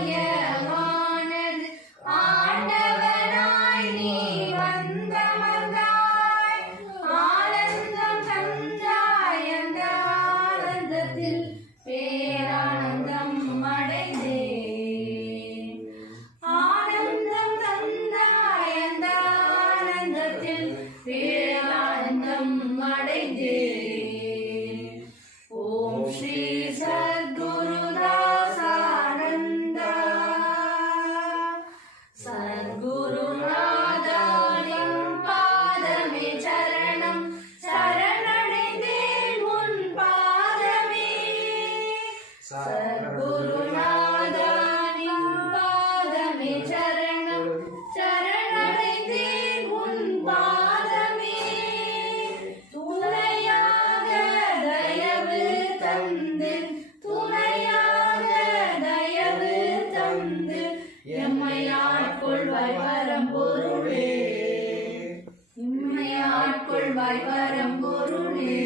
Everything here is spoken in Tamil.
மாயமானது ஆண்டவனாய் நீ வந்தமர்ந்தாய். ஆனந்தம் தந்தாய், அந்த ஆனந்தத்தில் பேரானந்தம் அடைந்தேன். ஆனந்தம் தந்தாய், அந்த ஆனந்தத்தில் பேரானந்தம் அடைந்தேன். ஓம் ஸ்ரீ சத்குருதாசானந்தா சத்குருநாதா நின் பாதமே சரணம். சரணடைந்தேன் உன் பாதமே. சத்குருநாதா நின் பாதமே சரணம். சரணடைந்தேன் உன் பாதமே. துணையாக தயவு தந்து, துணையாக தயவு தந்து எம்மை ஆட்கொள்வாய் பரம்பொருளே. எம்மை ஆட்கொள்வாய் பரம்பொருளே.